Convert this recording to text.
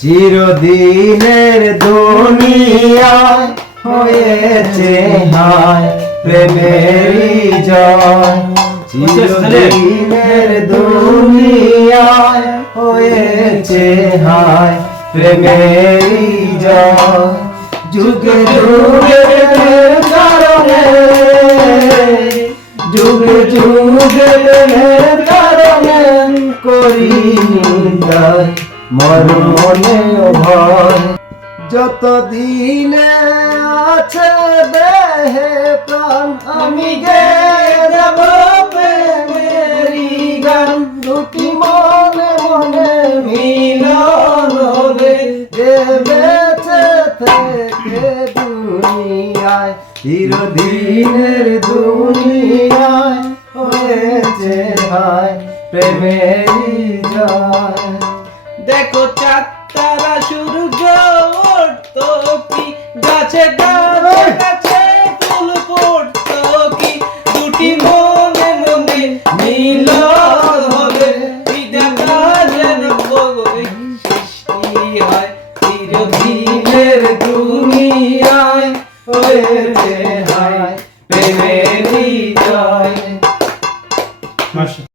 চিরদিনের দুনিয়ায় হয়েছে হায়, প্রেমেরই জয়। চিরদিনের দুনিয়ায় হয়েছে হায়, প্রেমেরই জয়। যুগে যুগে কারণে, যুগে যুগে কারণে করি মরমনে ভয়। যত দিনে আছে দেহে প্রাণ, আমি গে যাব প্রেমেরি গান দুটি মনে মনে মিলন হবে যে বেঁচে থেকে দুনিয়ায়, চিরদিনের দুনিয়ায় হয়েছে হায় প্রেমেরি জয়। দেখো চাঁদ শুরু কি? গাছে গাছে ফুল ফুটতো কি? দুটি মনে মনে মিল হবে। সৃষ্টি হয়। দুনিয়ায়। হয়েছে প্রেমের